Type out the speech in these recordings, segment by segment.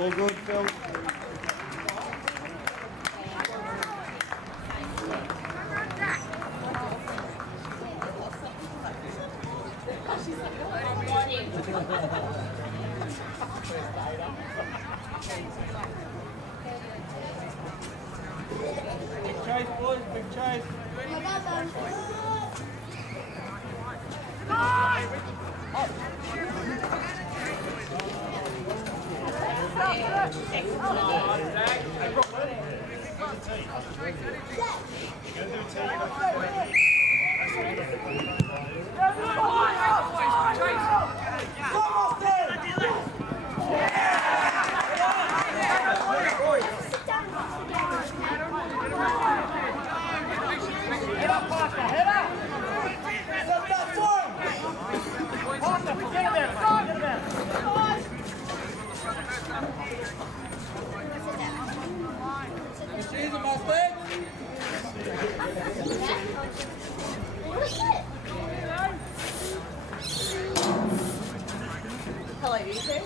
All good, Phil. Big chase, boys, big chase. Hello, you two.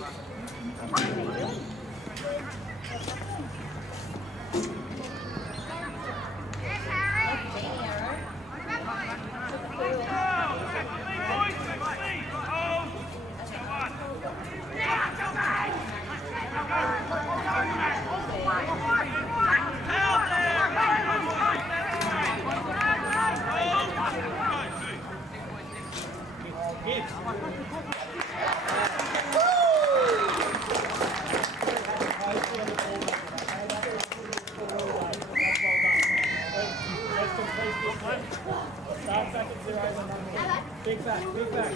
Big back, big back.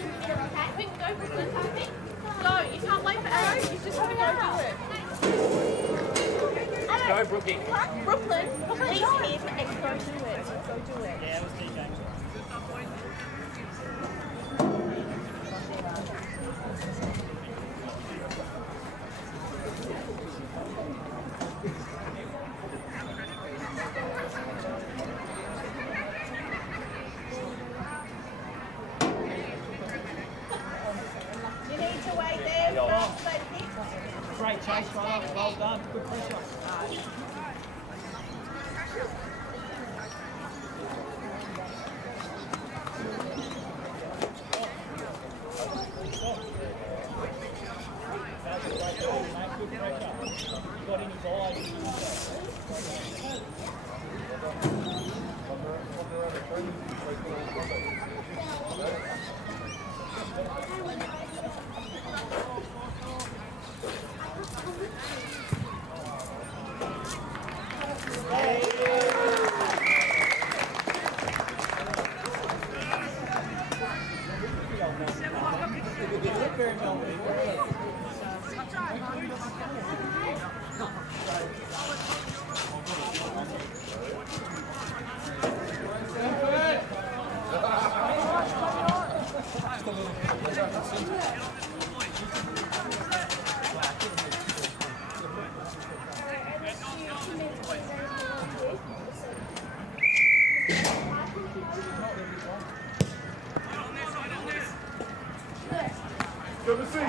Quick, go, Brooklyn. Go, you can't wait for arrows, you just have to go do it. Go, Brookie. Brooklyn, he's here for X, go do it. Go do it. Yeah, it was TJ. Great chase, right? Well done. Good pressure. Good pressure. You got in his eyes. Good to see you.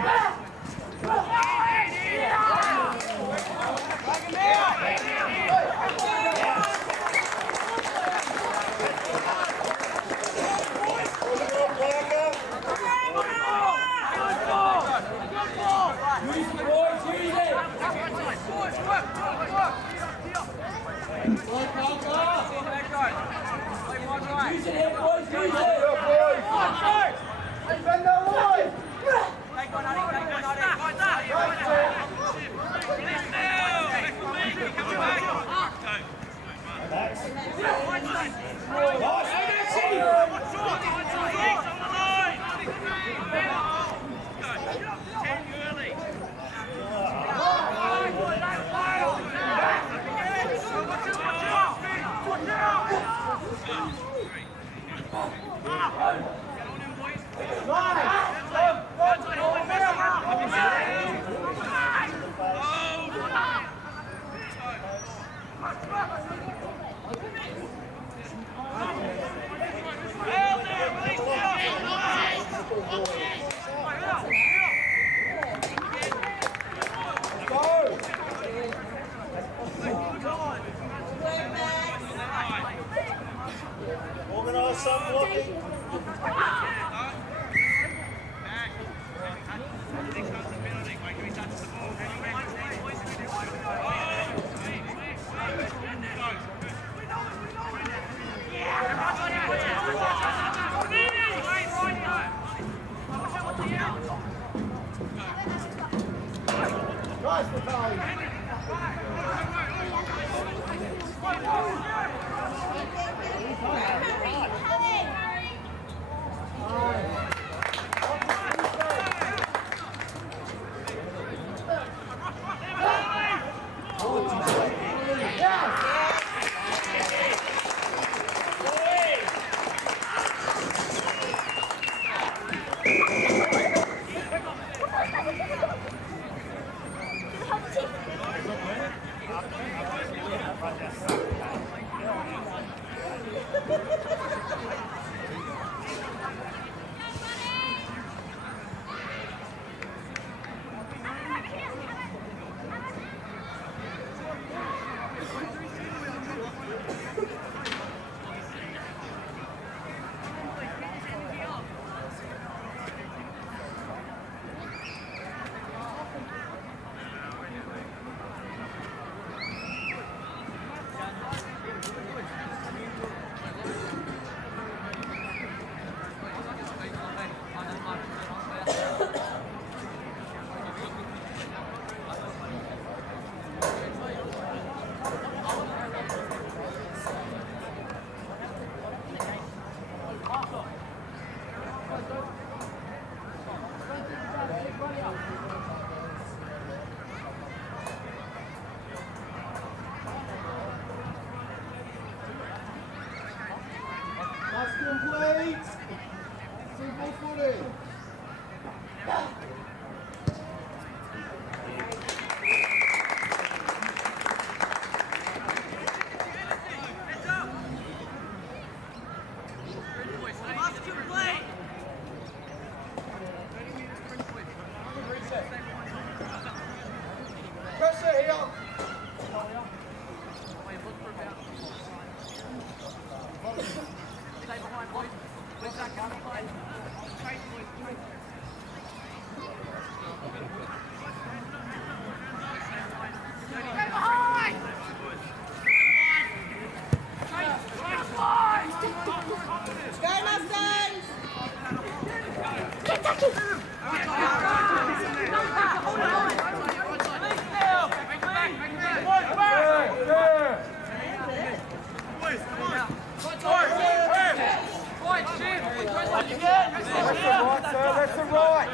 Nice, Vitaly. That's complete. Simple footy. Pressure here. Go Mustangs! That's the right.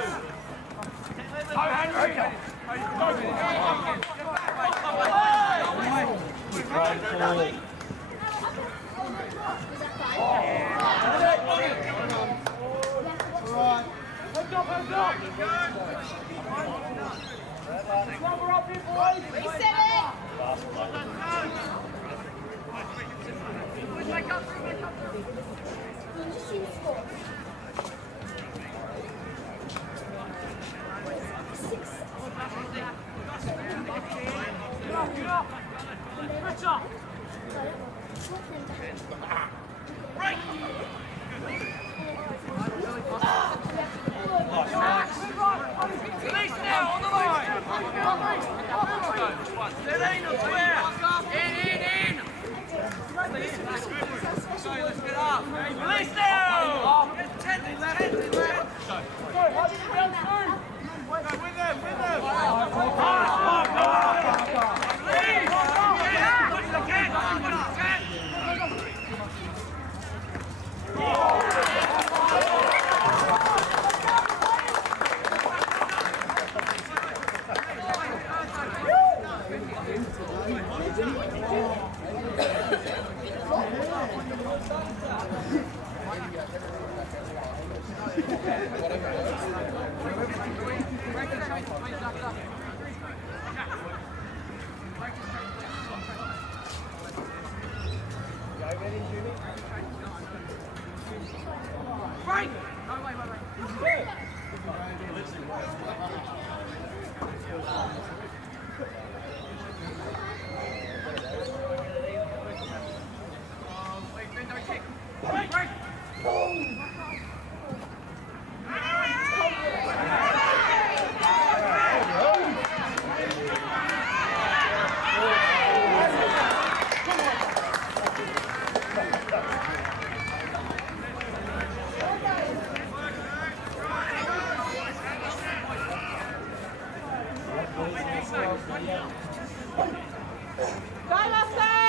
Go, Mustang!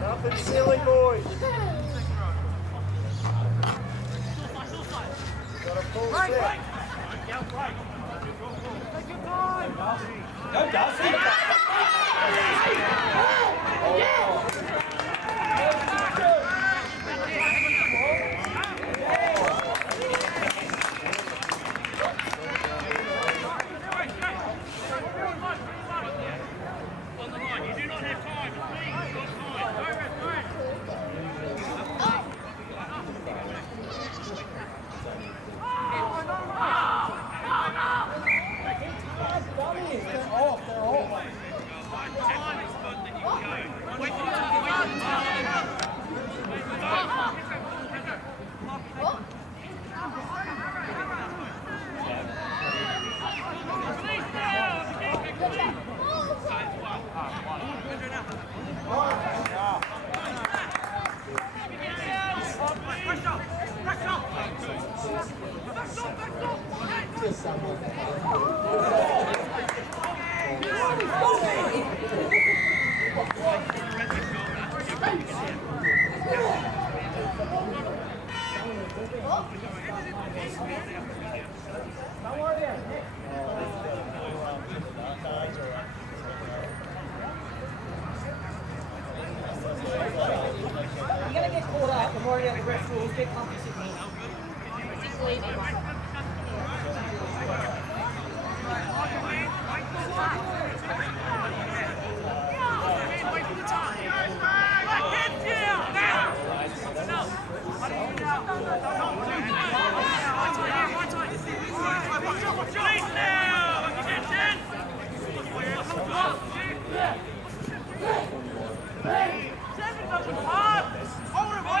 Nothing silly, boys. Got a full set. Go, Darcy. You're going to get caught up and worry about the rest rules, get comfy sitting here. Hold it,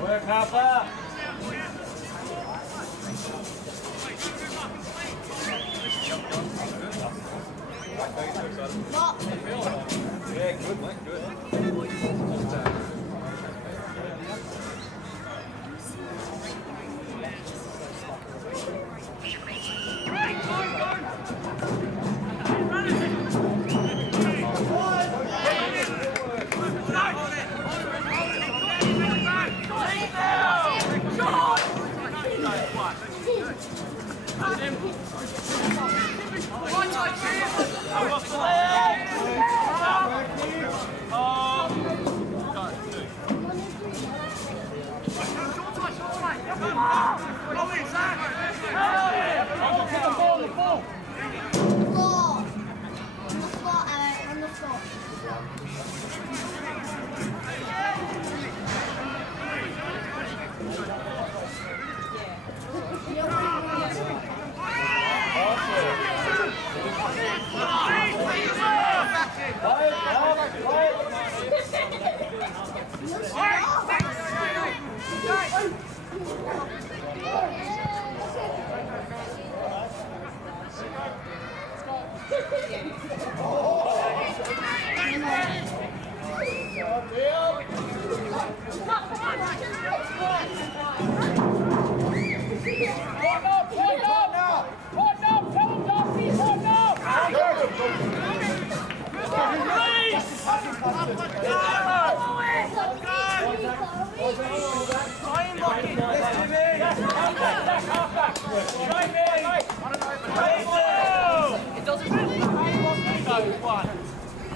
Work, Harper. Yeah, good, mate, good.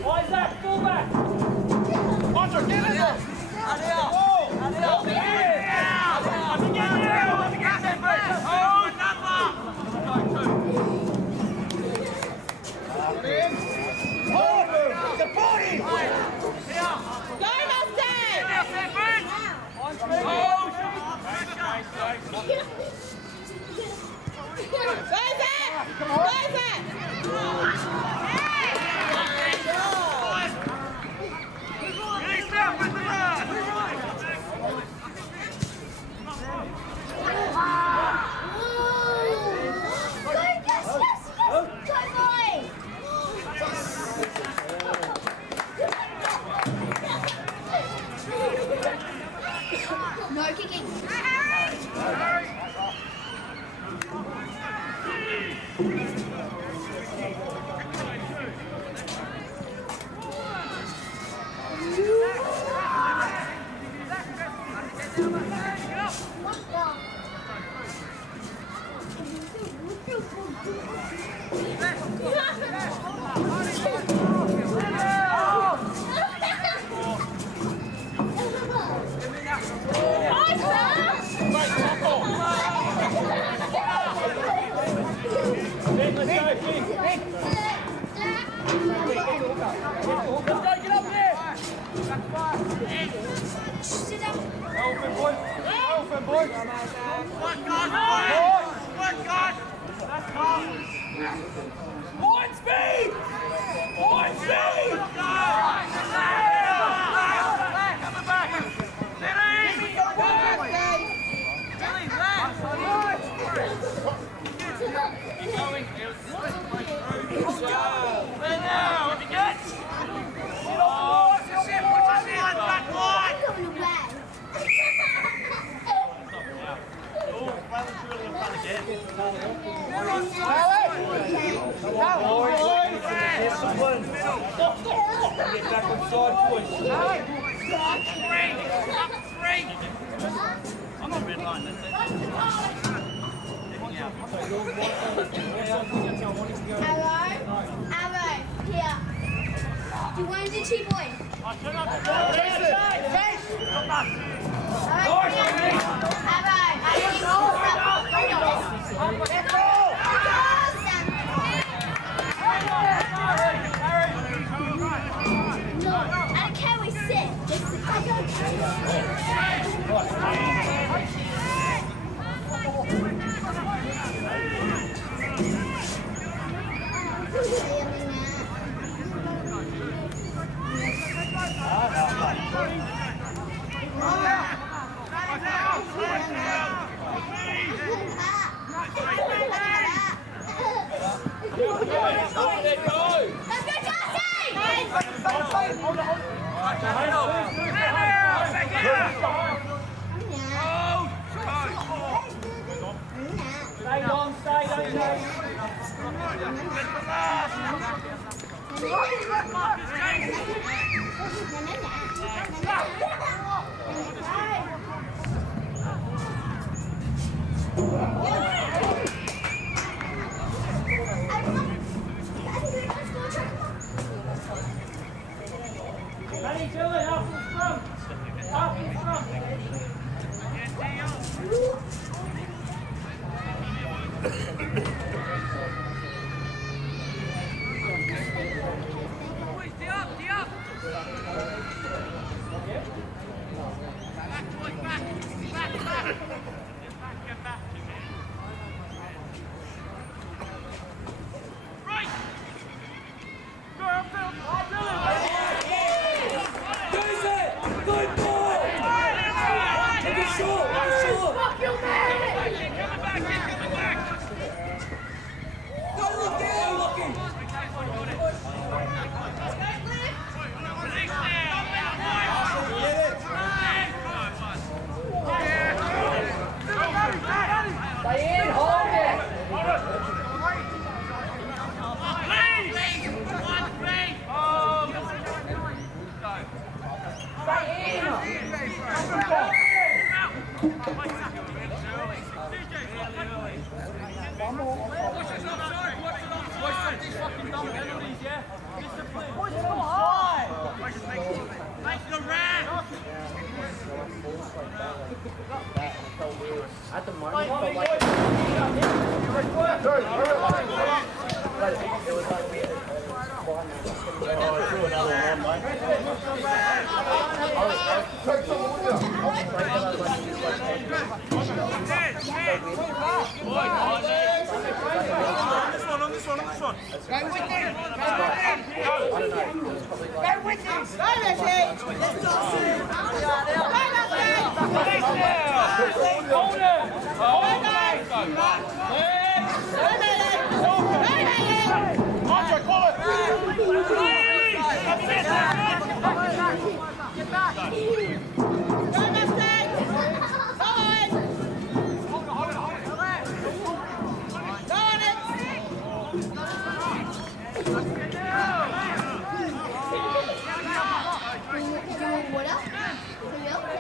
Why is that? Full back! Roger, get in there! No kicking. At the moment, but like, it was like we had What else?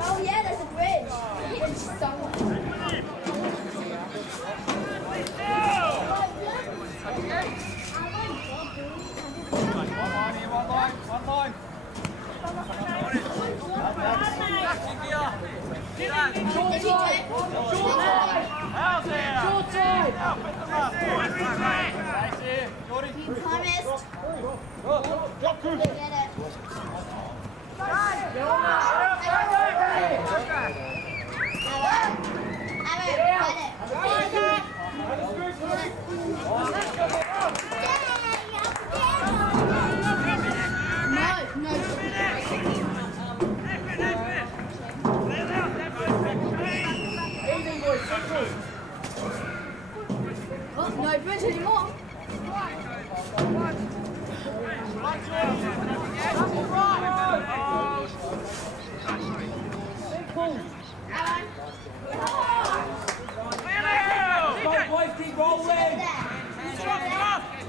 Oh yeah, there's a bridge. It's somewhere. You promised. Get it. No bridge anymore. Boys, keep rolling.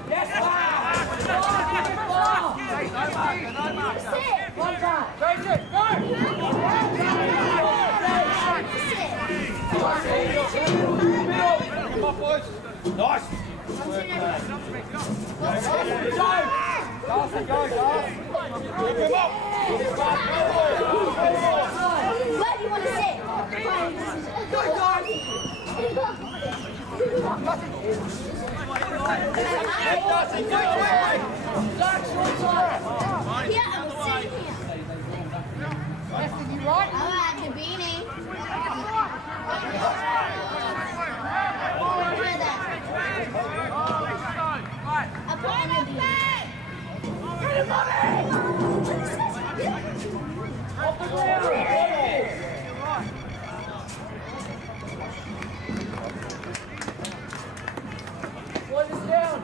Yes, one time. Raise it, go. Come on, boys. Nice. Go, go, go. Pick him up. Where do you want to sit? Go, guys. Yeah, I'm sitting here. Alright, the beanie. Upon your back. Off the ground. Slow this down.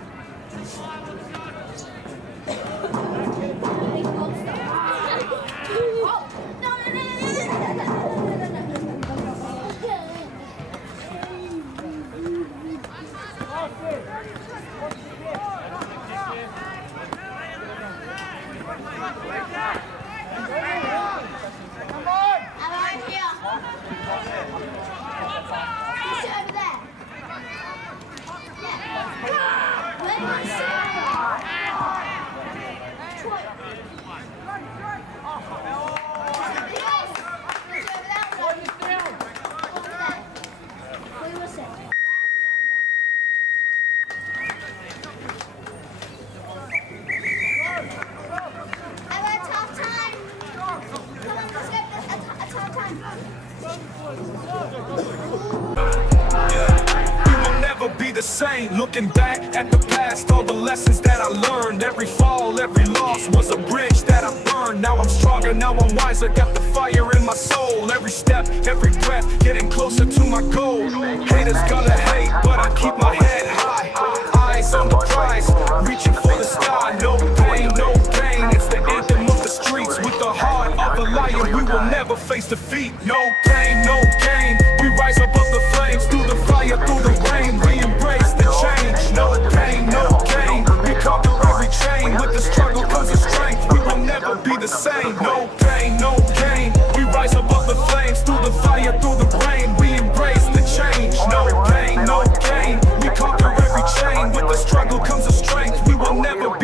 The same, looking back at the past, all the lessons that I learned. Every fall, every loss was a bridge that I burned. Now I'm stronger, now I'm wiser, got the fire in my soul. Every step, every breath, getting closer to my goal. Haters gonna hate, but I keep my head high. Eyes on the prize, reaching for the sky. No pain, no gain, it's the anthem of the streets. With the heart of a lion, we will never face defeat. No pain, no gain, we rise above the flames. Through the fire, through the rain, we embrace the change. No pain, no gain, we conquer every chain. With the struggle comes the strength.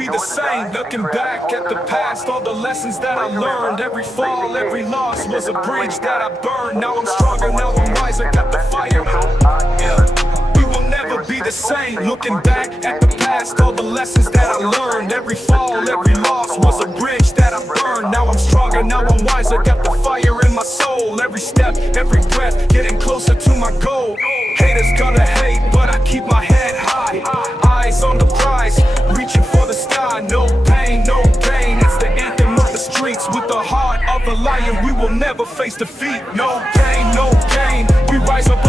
be the same. Looking back at the past, all the lessons that I learned. Every fall, every loss was a bridge that I burned. Now I'm stronger, now I'm wiser, got the fire. Yeah. We will never be the same. Looking back at the past, all the lessons that I learned. Every fall, every loss was a bridge that I burned. Now I'm stronger, now I'm wiser, got the fire in my soul. Every step, every breath, getting closer to my goal. Haters gonna hate, but I keep my head high. Eyes on the prize, reaching for the sky. No pain, no gain. It's the anthem of the streets. With the heart of a lion, we will never face defeat. No pain, no gain. We rise up.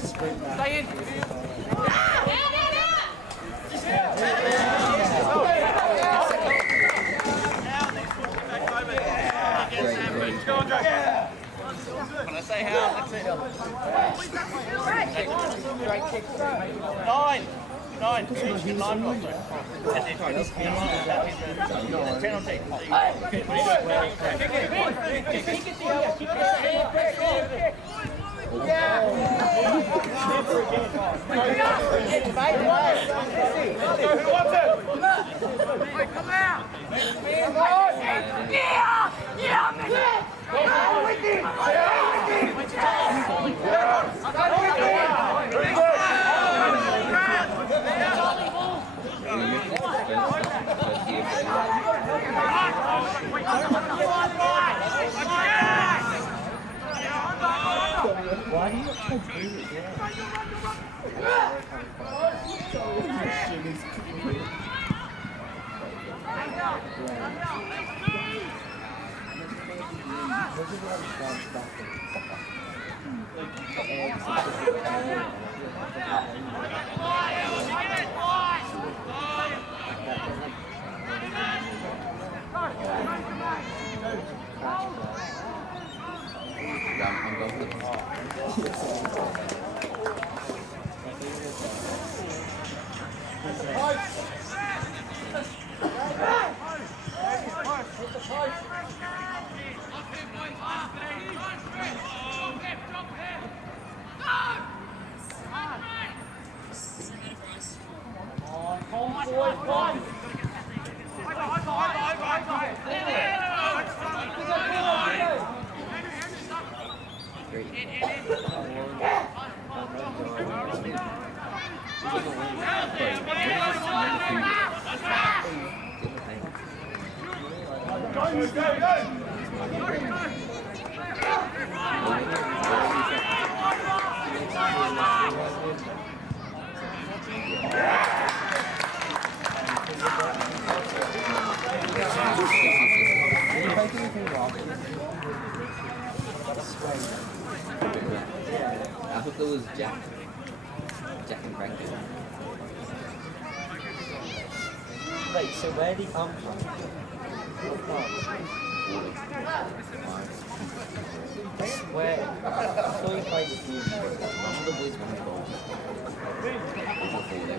Stay in. When I say how, that's it. 9. 9. 9. Penalty. Why do you have to do it? I thought there was Jack and Frank. Wait, so where did he come from? Where? I thought you played with you. None of the boys won the ball.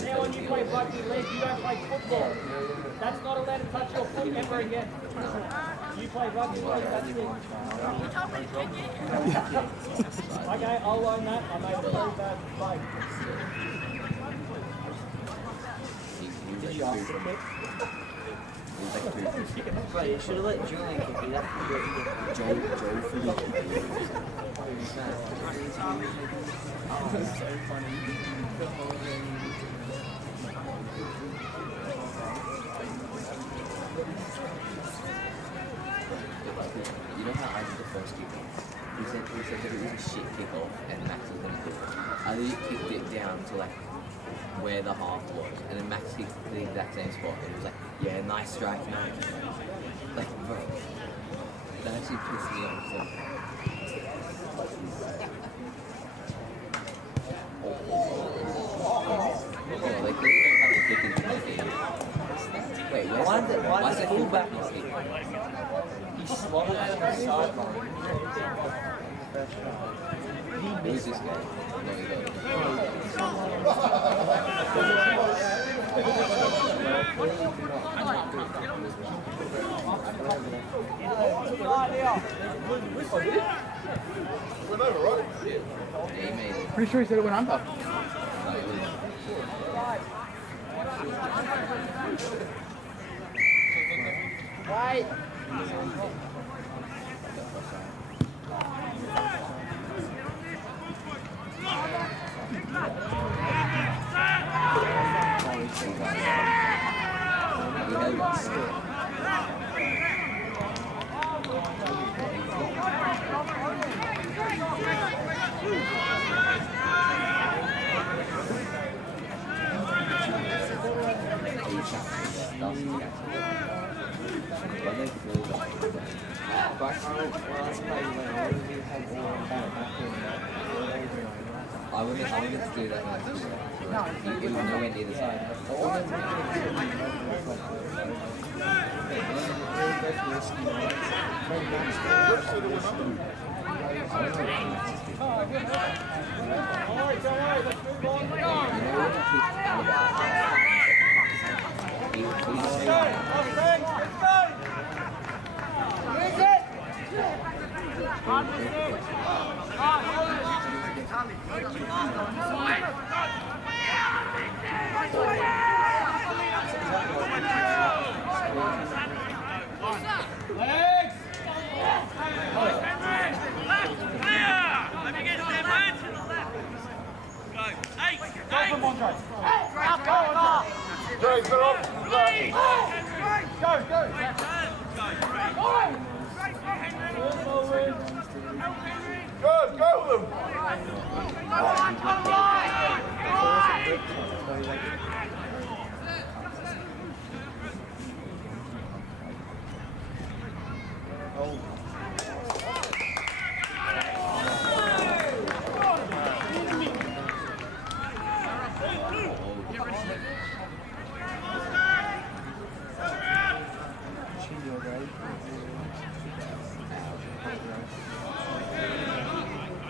Now when you play rugby league, you don't play football. That's not allowed to touch your foot ever again. You play rugby league, that's it. Okay, I'll own that. I made a very bad mistake. Did you ask the kick? Right, you should have let Julian kick it. That's the great kick. Joe for the That's so funny. You know how I did the first kick off? We said that it was a shit kick off and Max was going to kick it. I literally kicked it down to like where the half was, and then Max kicked the exact same spot, and it was like, yeah, nice strike, mate. Like, bro, that actually pissed me off. So. Oh, they clearly don't have the kickers in the game. Why is it fullback not skipping? He slotted out of the sideline. Who's this guy? No, he Went over, right? Yeah, he made it. Pretty sure he said it went under. No, he didn't. Right. I wouldn't do that when I was it was nowhere near the side. Jay, get off. Good, go with them.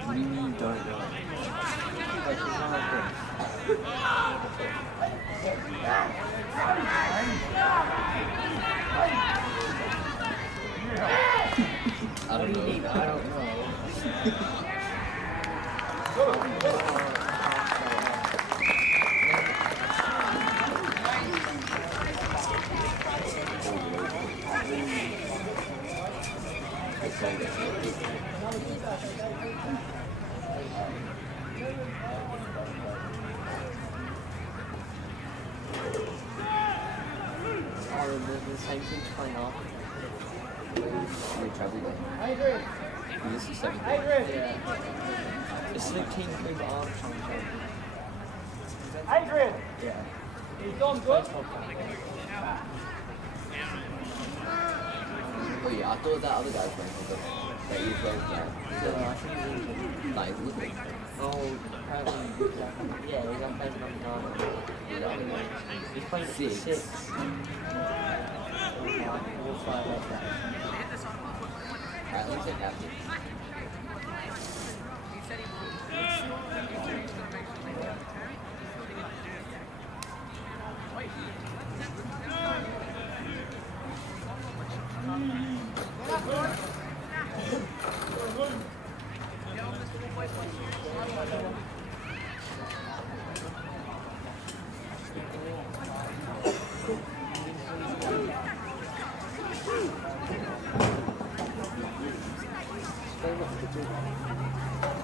What do you mean you don't know? I don't The same thing's playing off. We traveled there. Adrian. This is 7th. Adrian. It's the King Cooper Armstrong show. Adrian. Yeah. He's done good. Oh yeah, I thought that other guy was playing for them. That you played down. Like, look at him. Oh, apparently, yeah, he's on page number 9. He's playing at 6. We'll find out that. Alright, let me check after.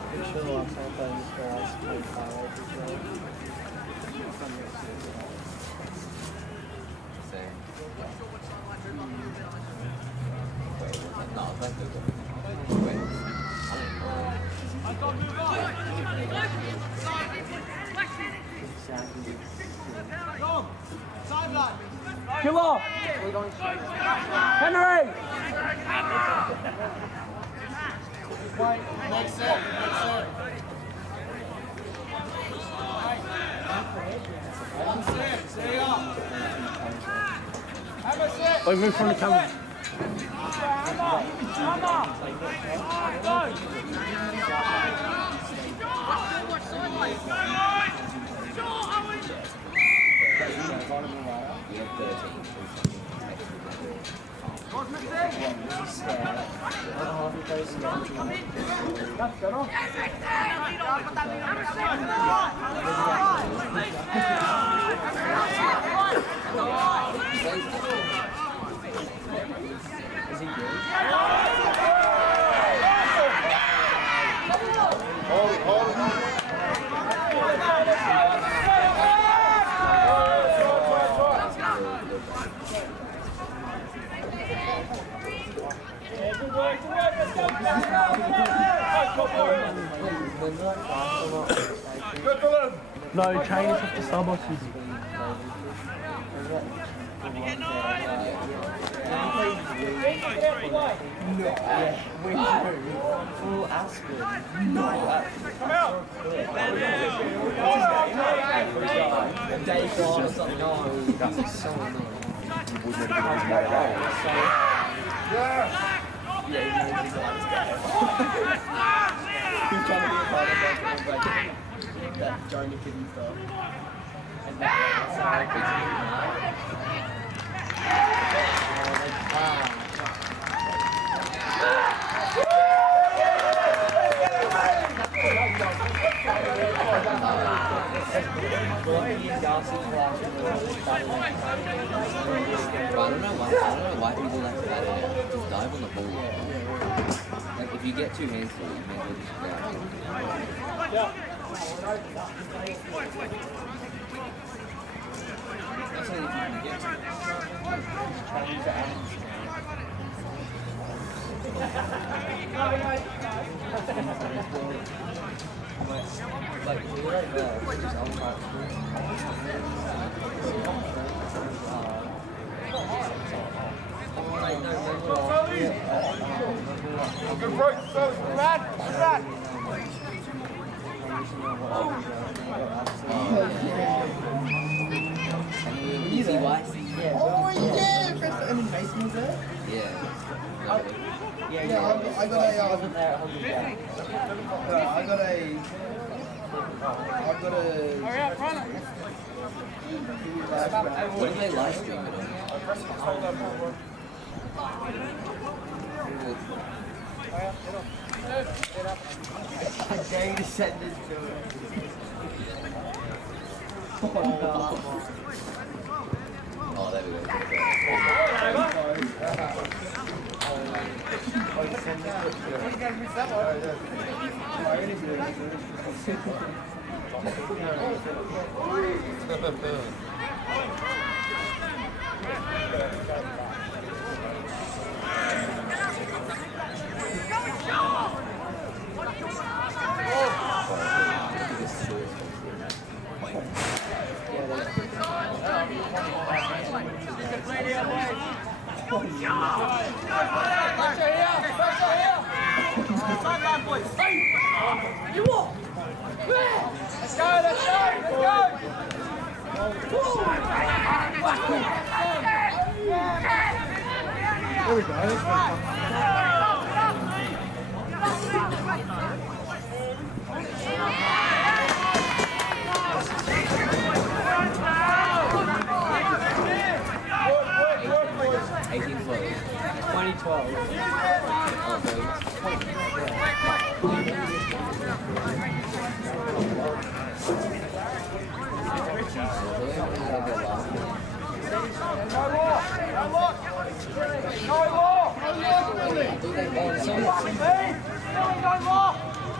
Pretty sure last time I played this guy, I played 5 as well. Same. No, it's like Luca. Wait. I don't even know. Kill off! Henry! Next set. One set. Stay up. Over in front of the camera. Is he good? Hold it. Good for them. No, trainers have to sub us. Full Aspen. Day four or something. No, that's so annoying. He's trying to be a part of that join the kid and stuff. And I don't know why people like to battle it. Just dive on the ball. Like if you get two hands to it, you may as well just grab it. That's only if you can get to it. like we were right there, which is on part Good break, son. Run. Easy why? Oh yeah, press the enemy basement there. Yeah. Yeah, I got a wasn't there at 100 What do they live stream it on? I'm going to send this to her. Oh, there we go.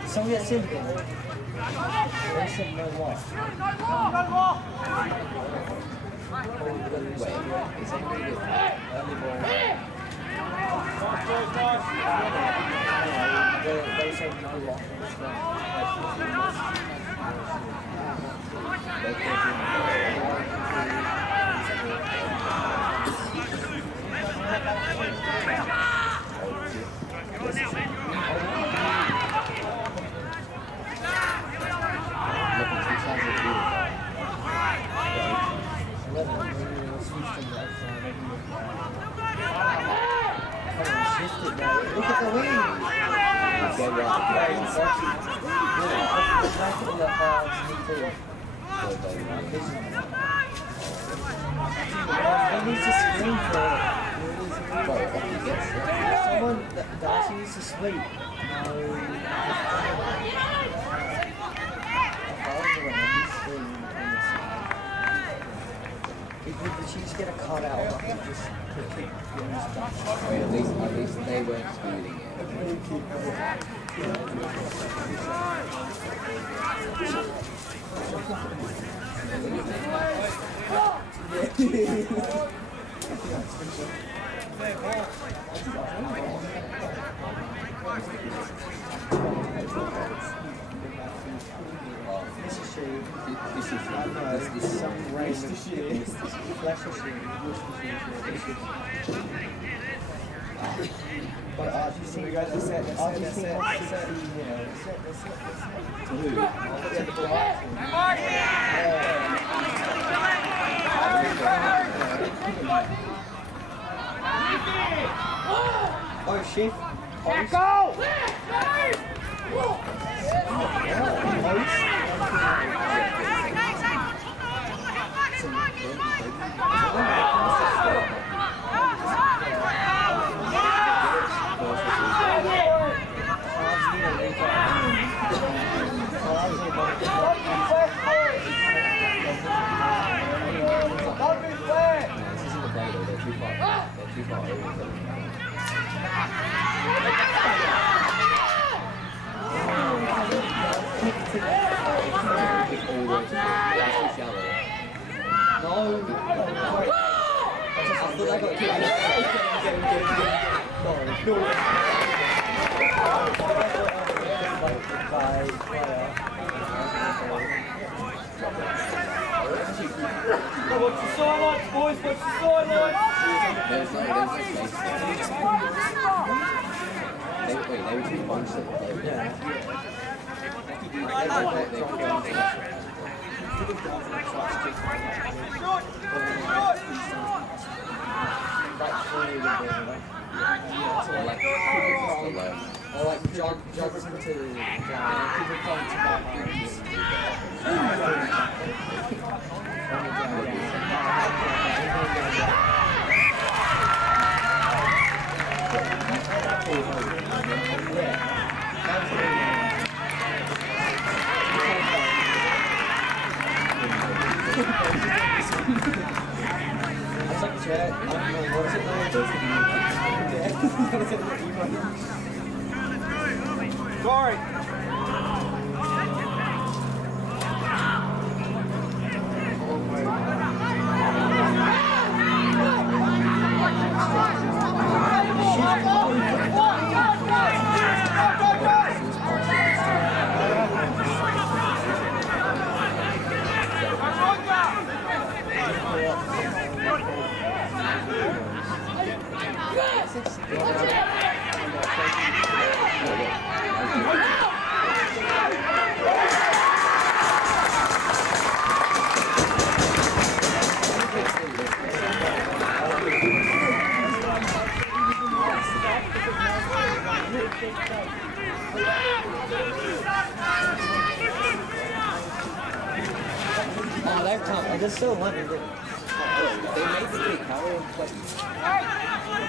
Someone gets in again. They said no more. They said no more. Shift it, mate. Look at the wing. Get right. He needs to scream for it. Bro, off he gets it. Someone, Darcy needs to sleep. If she just get a cut out, I can just kick At least they weren't scooting it. This is some random shit. Flash of shit. But I just think that's it. Oh shit. Go! What's the sidelines, boys? What's the sidelines? There's no space. They were too bunch that played. Yeah. Or like jogs into the people come to my homes. Sorry. Oh, they've come. They're still winning. They made the kick. How are they playing?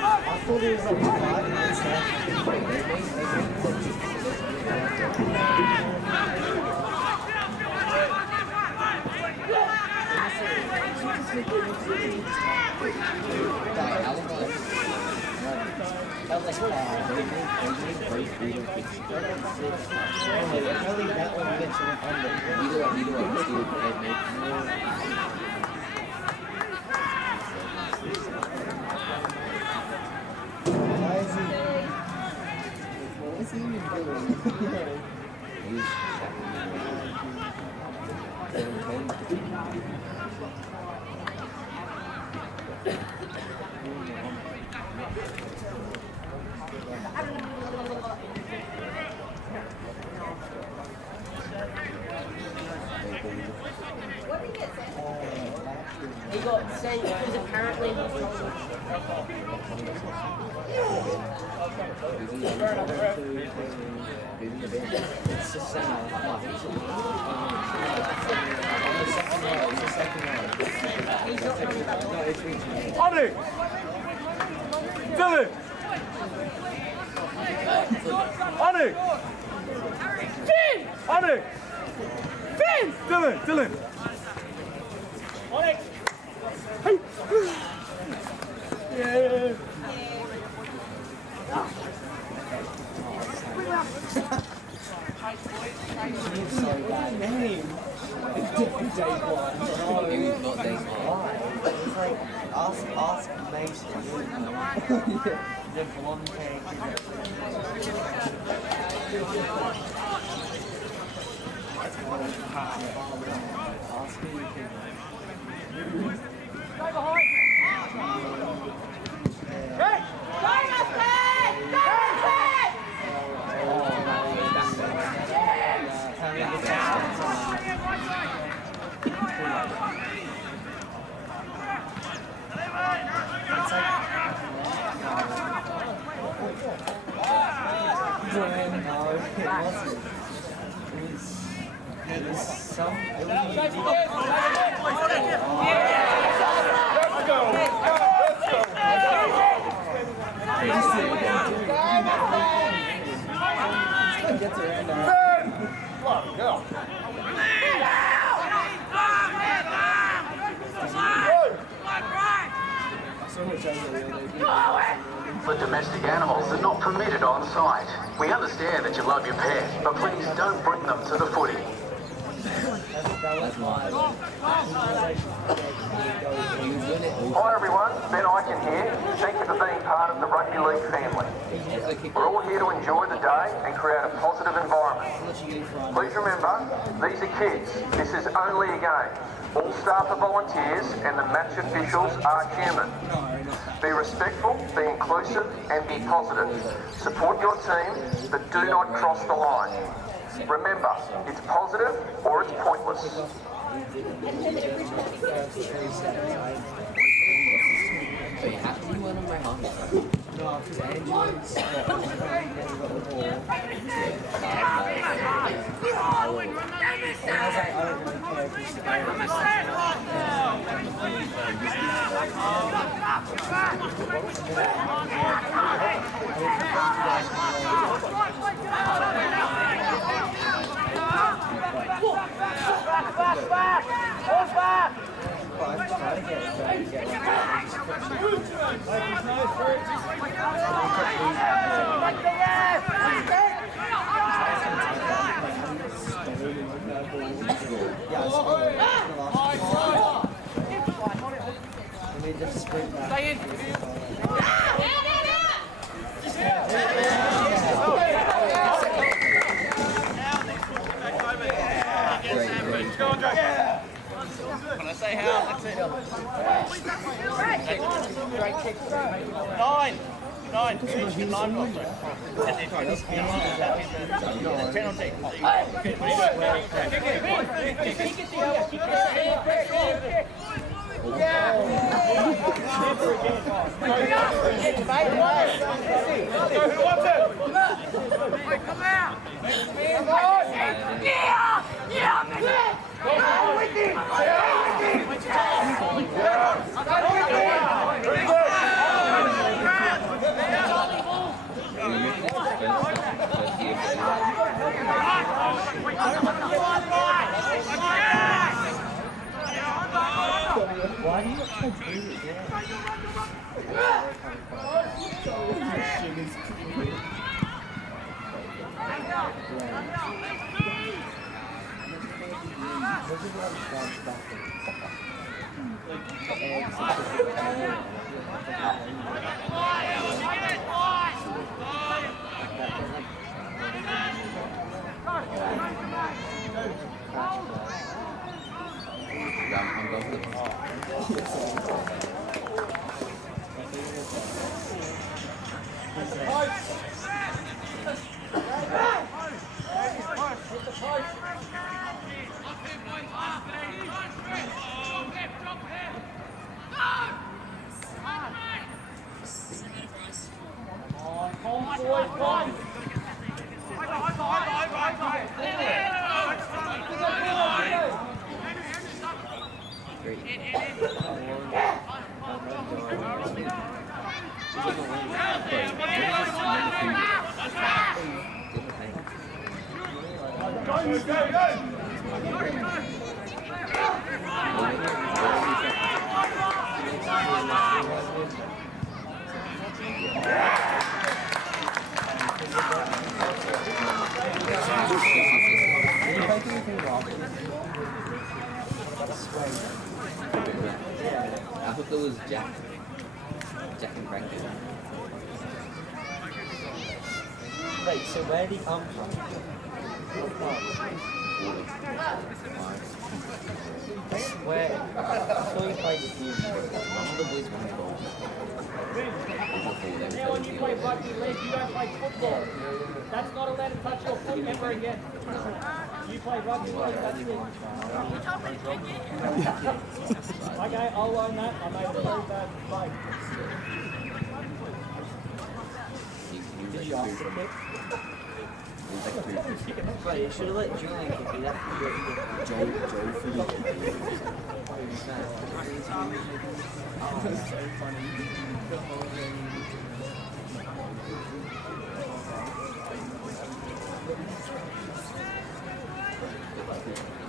I thought it was like 5 minutes left. That was like 5. Only that one gets it under. Either way, still they made more. What's he even doing? He's He got saying because apparently he's told us. It's the same. He's not coming back. Anu! Dylan! Anu! Finn! Anu! Finn! Dylan! Onyx! Yeah. It's so bad. Name. It's different day one. It was not day one. Why? It's like ask Mason. The blonde hair. Ask me. Go behind! Hey! Go Mustang! Go Mustang! For domestic animals are not permitted on site. We understand that you love your pet, but please don't bring them to the footy. That's mine. Hi everyone, Ben Eichen here. Thank you for being part of the rugby league family. We're all here to enjoy the day and create a positive environment. Please remember, these are kids. This is only a game. All staff are volunteers and the match officials are human. Be respectful, be inclusive and be positive. Support your team, but do not cross the line. Remember, it's positive or it's pointless. Wait, how can you win on my home? No, because Andrew's Stay in. When I say how, that's it. Great kick. Nine. Finish with 9 blocks. Penalty. Why do you not try to do it? I'm going for the boys, come. I thought there was Jack and Frank. Wait, so where did he come from? Where? I saw you play with him. None of the boys want to go. Now when you play rugby league, you don't play football. That's not allowed to touch your foot ever again. You play rugby league, that's it. Okay, I'll learn that. I made a very bad mistake. Did you ask the kick? Wait, you should have let Julian kick it. That's Joe for the so funny.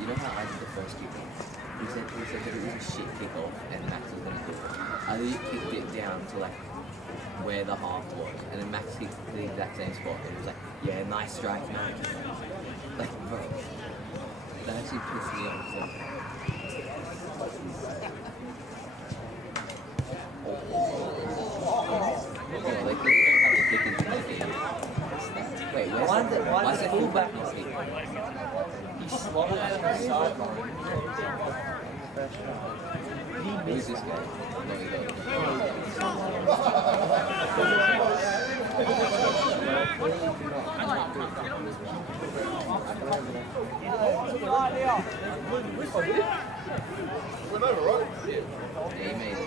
You know how I did the first kick off? He said that it was a shit kick off and Max was going to do it. I kicked it down to like where the half was, and then Max kicked the exact same spot, and it was like, yeah, nice strike, man. Like, bro, that actually pissed me off so bad. Yeah, like, they don't have to kick into the game. Wait, why is the fullback not kicking? He slotted it on the sideline. Who's this guy? No, he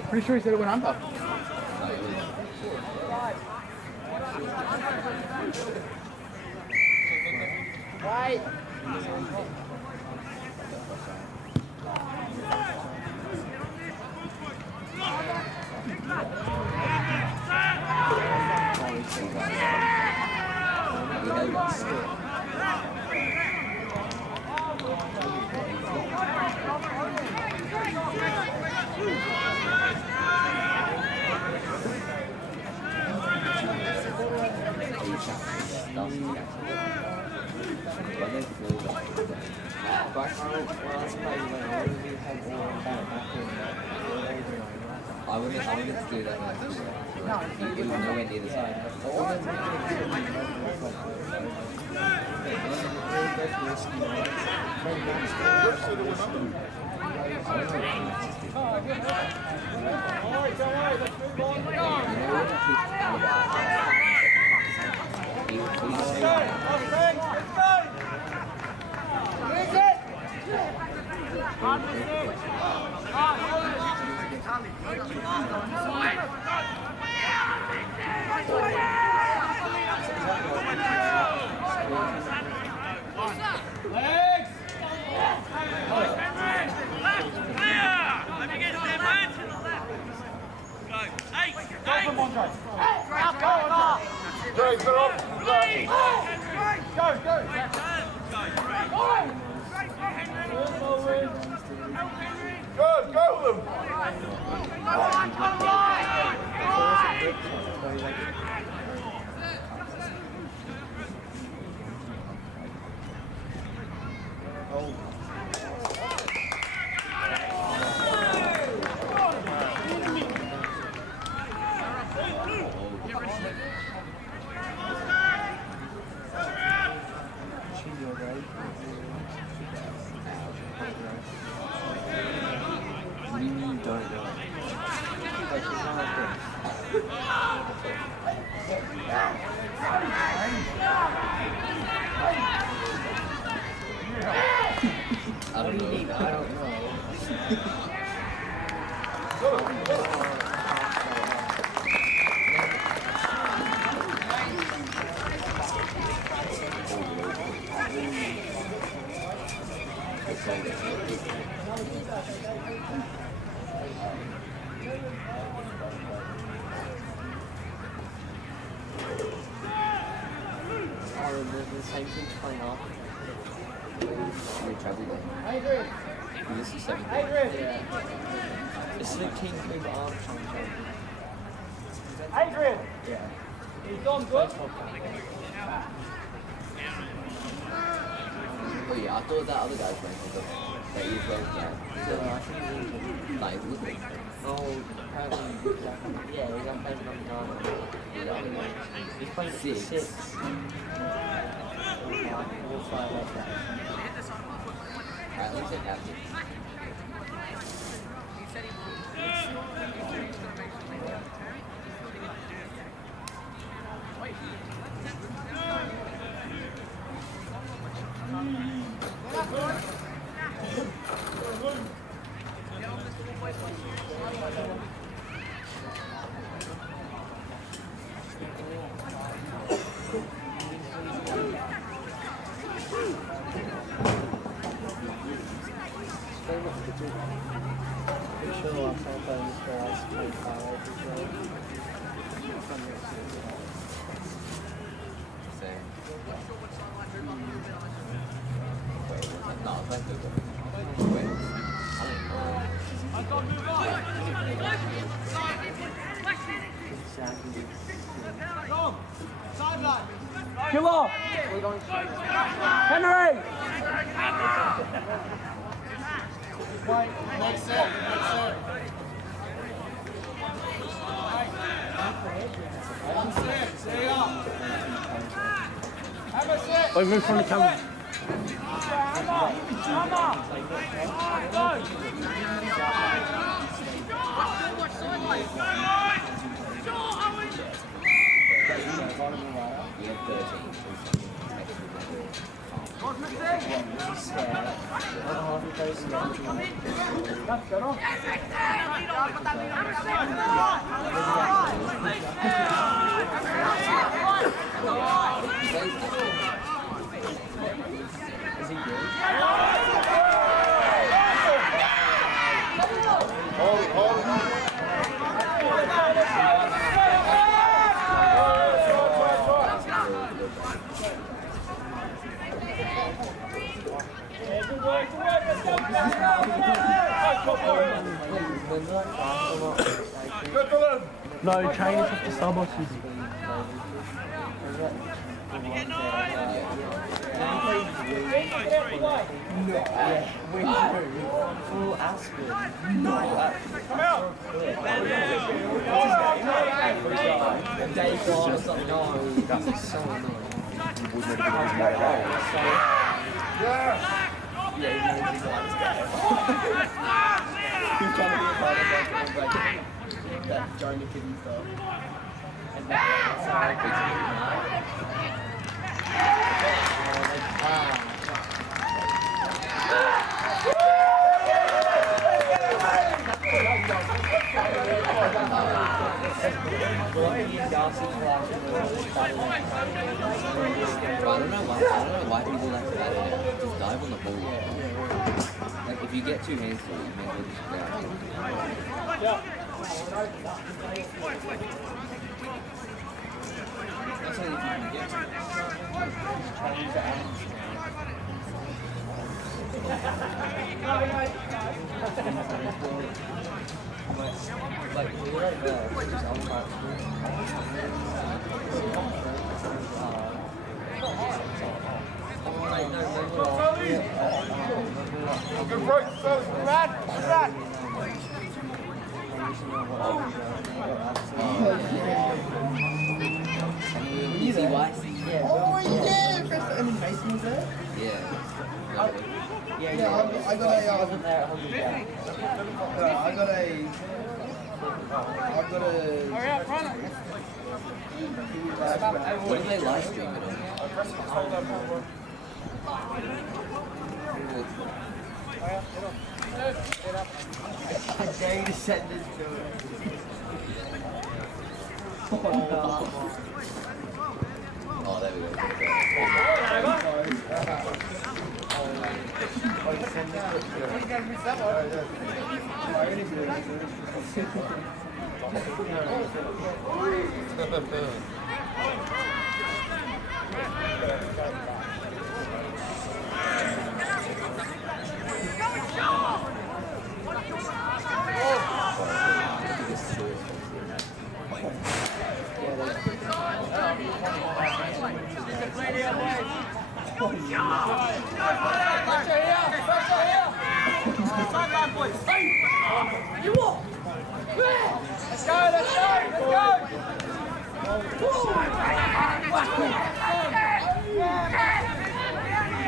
Pretty sure he said it went under. Right. I wouldn't do that when I was it was nowhere near the side. the same team's playing off. We travel there. Adrian! This is 7. Adrian! It's the team move Armstrong. Adrian! Yeah. He's on good. Oh yeah, I thought that other guy's playing for them. That he's playing for them. So I think he's injured. Like, look at him. Oh, apparently, yeah, he's on playing number 9. He's playing for 6. We'll try like that. Alright, let's get captain. Pretty sure last time I played this guy, I was 25 Same. Wait, what's that? No, it's like the... Wait. I don't know. Killer! Henry! Next set. One set. Stay up. Have a set. Wait, move from the camera. We have 13. Is he good? No, train is off the starboard, Susie. Full Aspen. Dave was like, no, that's so annoying. He's trying to be a part of that Johnny Kitty stuff. And I don't know why people like to bat it out. Just dive on the ball. Like, if you get 2 hands to it, you may as well just grab it. That's only if you can get to it. Like, we right there, which is on my good break, Sully. Run. Easy wise. Oh yeah, Chris. And then Mason was there. Yeah. Yeah, I got a. wasn't there at 100 yards. I got a. Hurry up, run it. What if they live stream it on? I dare you to send this to it. Oh, there we go.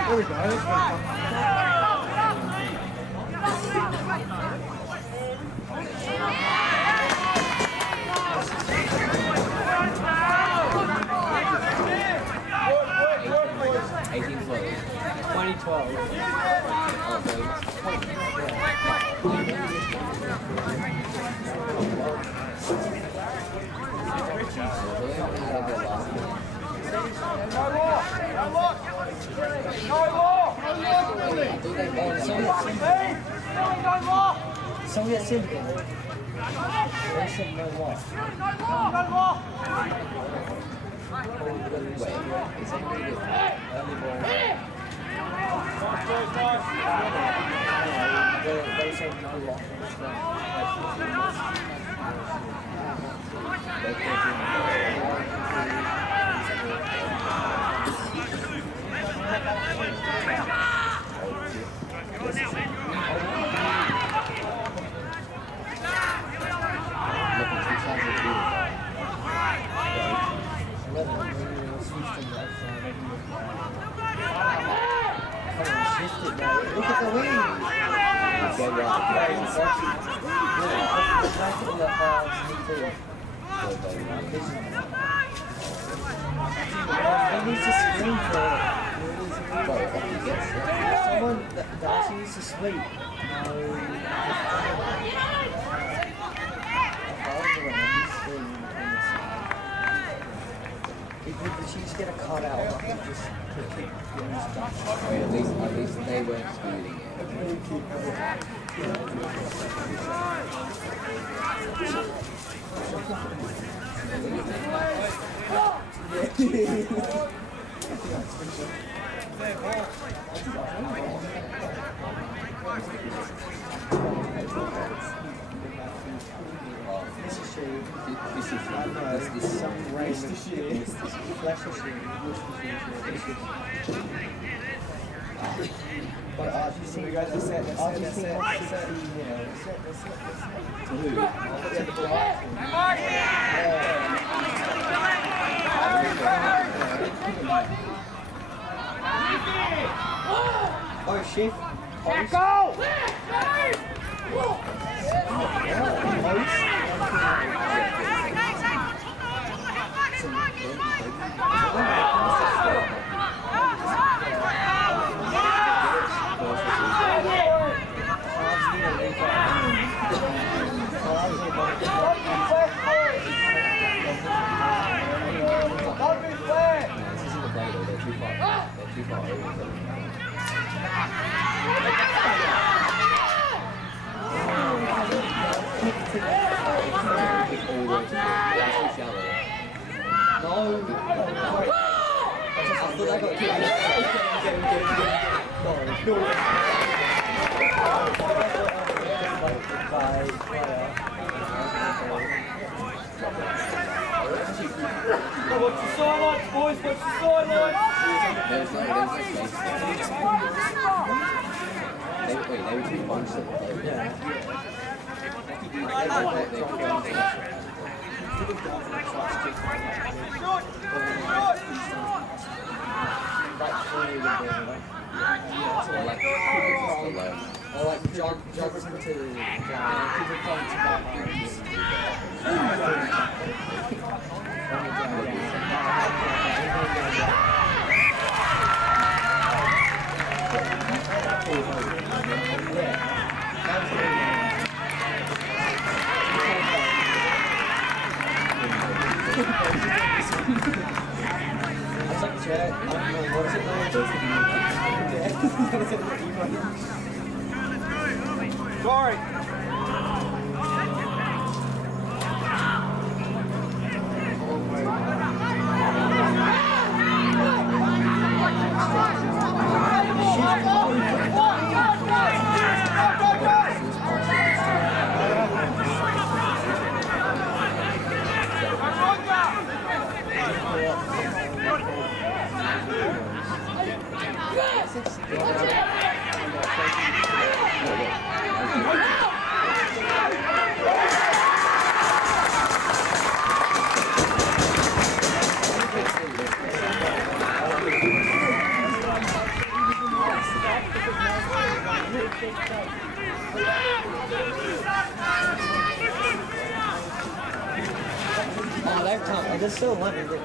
There we go. That's good. 2012. Someone gets in again. They said no more. Wait, is that going to be early ball? They said no lock. Look at the wing! They need to scream for it. Someone that needs to sleep. If the Chiefs get a cut out, I can just keep getting stuff. Wait, at least they weren't scooting it. But I just think you guys are set. Oh, shift. Go! What's the sidelines, boys? What's the sidelines? They were too bunched at the play. Or like jog to the people come to that Sorry. Oh, they're tough. They're still winning. They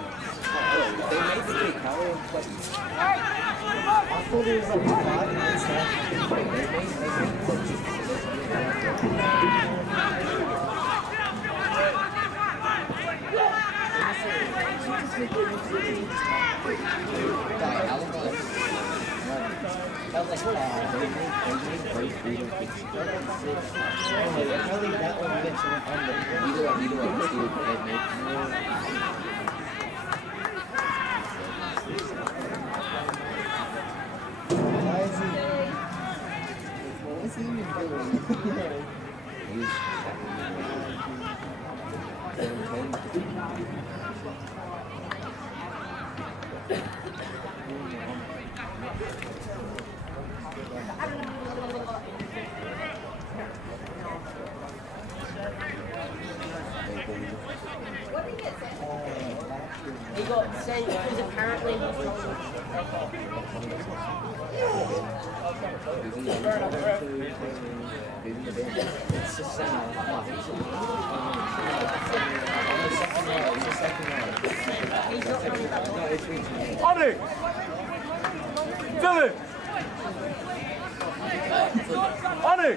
made the kick. How are they playing? I thought it was like 5 minutes That was like 5. They made both freedom kicks. I think that one eventually went under. Either way, let's do it. They made Why is he? What is he even doing? He's He got sent because apparently It's the center. Anu! Dylan! Anu!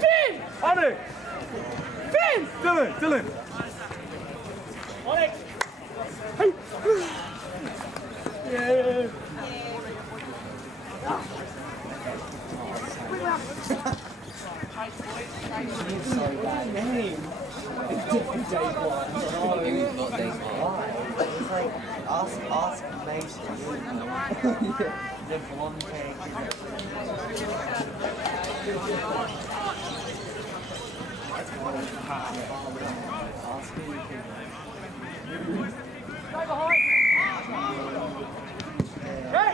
Finn! Anu! Finn! Dylan! Onyx. Yeah. It's so bad. Name. It's different day one. not days It's like ask Mason. The blonde character. Ask who you can. Go behind. Hey!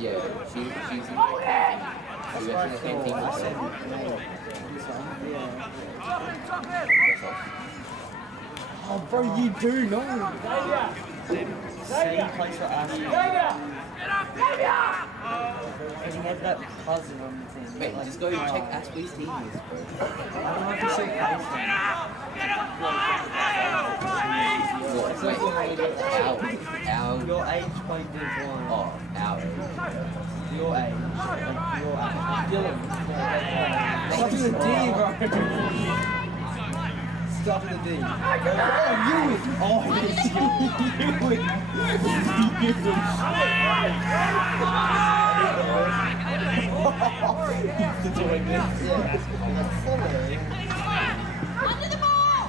Yeah, she's That's why I thought I said oh, bro, you do know. Same place for Ashley. And he had that cousin on the team. Mate, just go check Ashley's team list, bro. I don't know if he's so close. Our Your age played Div2. oh, our Your age. Like your age. Dylan. Stuff in the D, bro. Stuff in the D. Oh, you! Oh, yes, you! Doing this. Yeah. That's silly. Under the ball!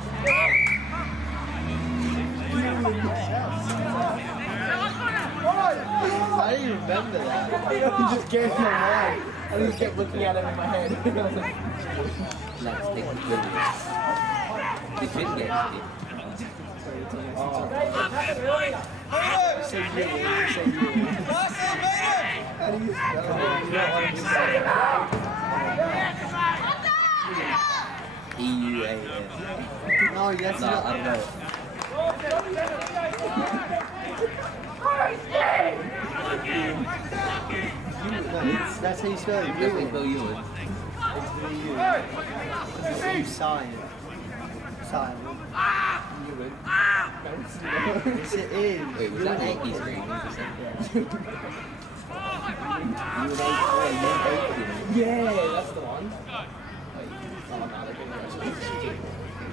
I didn't even remember that. He just gave me a line. I just kept looking at him in my head. let's take the good. The good game. So you. How do you EUAS. No, that's No, not. I don't know. It's spell it? Definitely spell Ewan. Silent. Silent. Ewan. Yes, it is. Wait, was that Yankees green? Yeah, that's the one.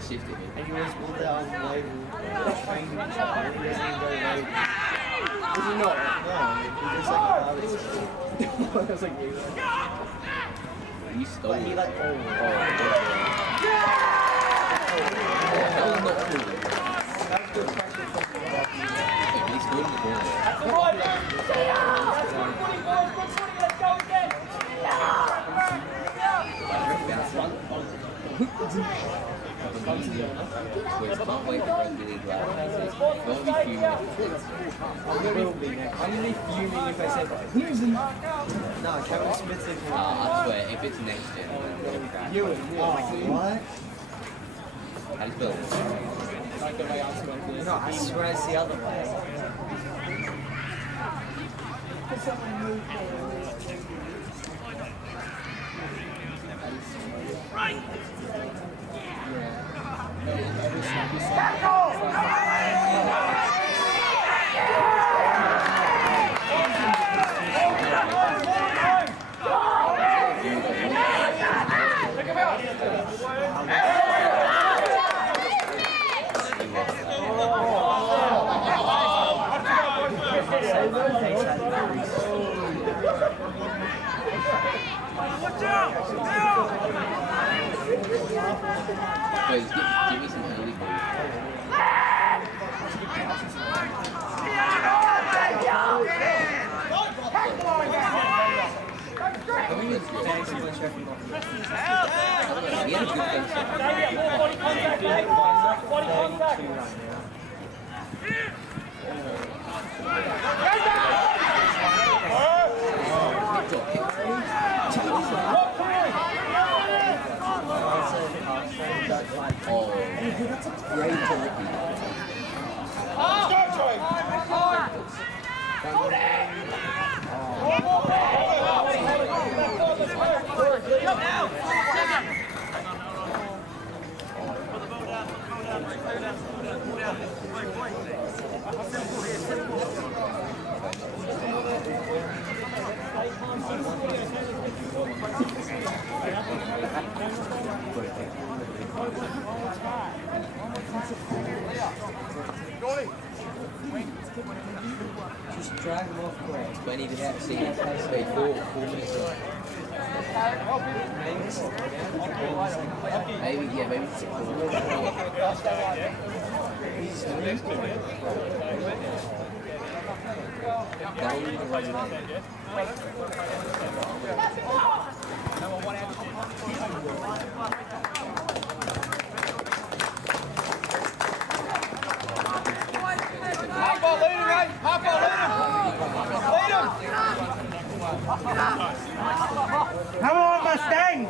Shifted me. And you always pulled that on the label. Training each other. He doesn't even go label. Was it not? No, he just like habits. That was like you. You stole Like he it. like, oh. That was not cool. That's good pressure. Wait, but he scored in the corner. That's the right move. That's good footy, boys. Good footy. Let's go again. Boys can't wait for rugby league live. Won't be fuming. I'm gonna be fuming if I said like, who's in? No, Kevin Smith's in here. I swear, if it's next gen, I'm gonna crash. Ewan. Oh, what? How do you spell it? Like the way I'm smoking. No, I swear it's the other way. Boys, give me some early balls. He had a good fence. Dave, more body contact, Dave. Body contact. Oh, that's a great turkey. Just drag them off quick. 20 to 16. Wait, 4 minutes left. Maybe, yeah, maybe 6 Come on, Mustangs!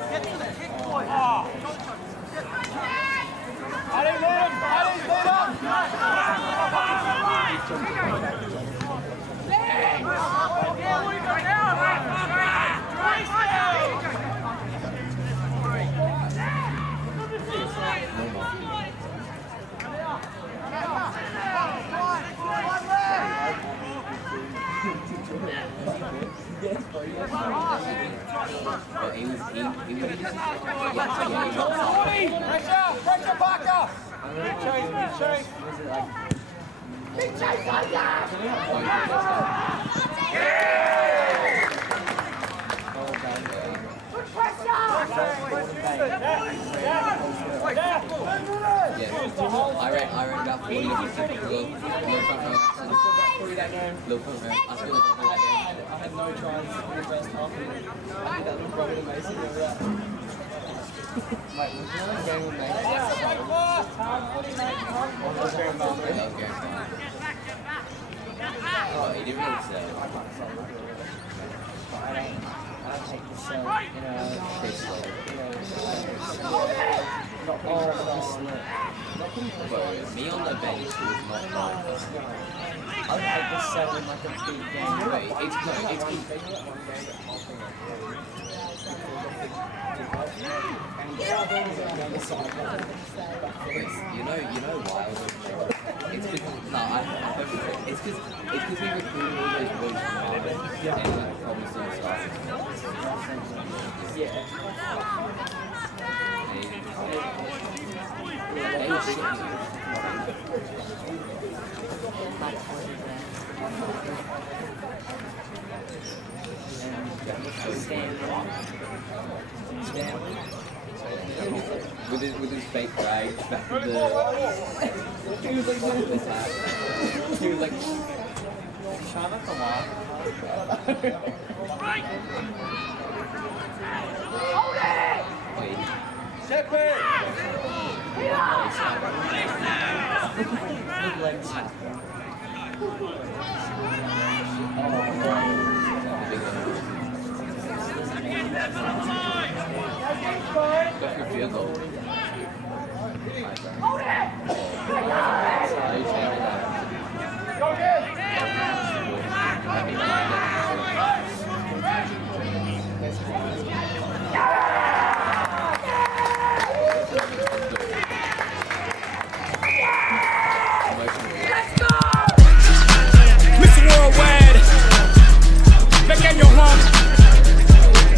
But he was Pressure, Parker! I ran about 40 or 50 low front row accents. Low front row. I scored a double that game. I had no tries in the first half. I did that with Robin and Mason. Remember that? Like, was there a game with Mason? That was Gary Farmer. Oh, he didn't really sell. I don't take the sell, Pretty slow. not all of the slip. But me on the bench was not fun. I I would hate this seven like a big game. Wait, it's you know why I was it's because it's because we recruited all those boys from Harvard and like probably still started. Yeah. With his fake rage back in the he was like this hat. He was like Try not to laugh. wait. Good legs. Go for field goal. Mr. Worldwide, back at your home.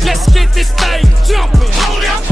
Let's get this thing jumping. Hold up.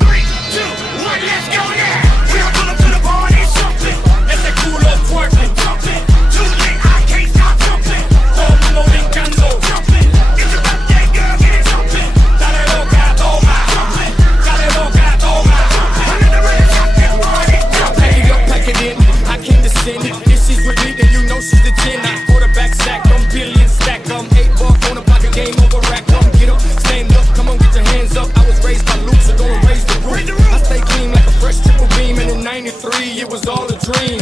3, 2, 1, let's go now. We are pull up to the party, jumping. Let's that cool up twerking, jumping. Too late, I can't stop jumping. Todo mundo brincando, jumping. It's your birthday, girl, get it jumping. Dale loca, toma, jumping. Dale loca, toma, jumping. I'm in the red shop, this party, jumping. Pack it up, pack it in. I can't descend. If she's with me, then you know she's the 10. I quarterback sack, I'm billion stack, I'm 8 buck on a pocket game over rack. Come get up, stand up, come on, get your hands up. I was raised by Luke, so go and raise the roof. I stay clean like a fresh triple beam, and in '93 it was all a dream.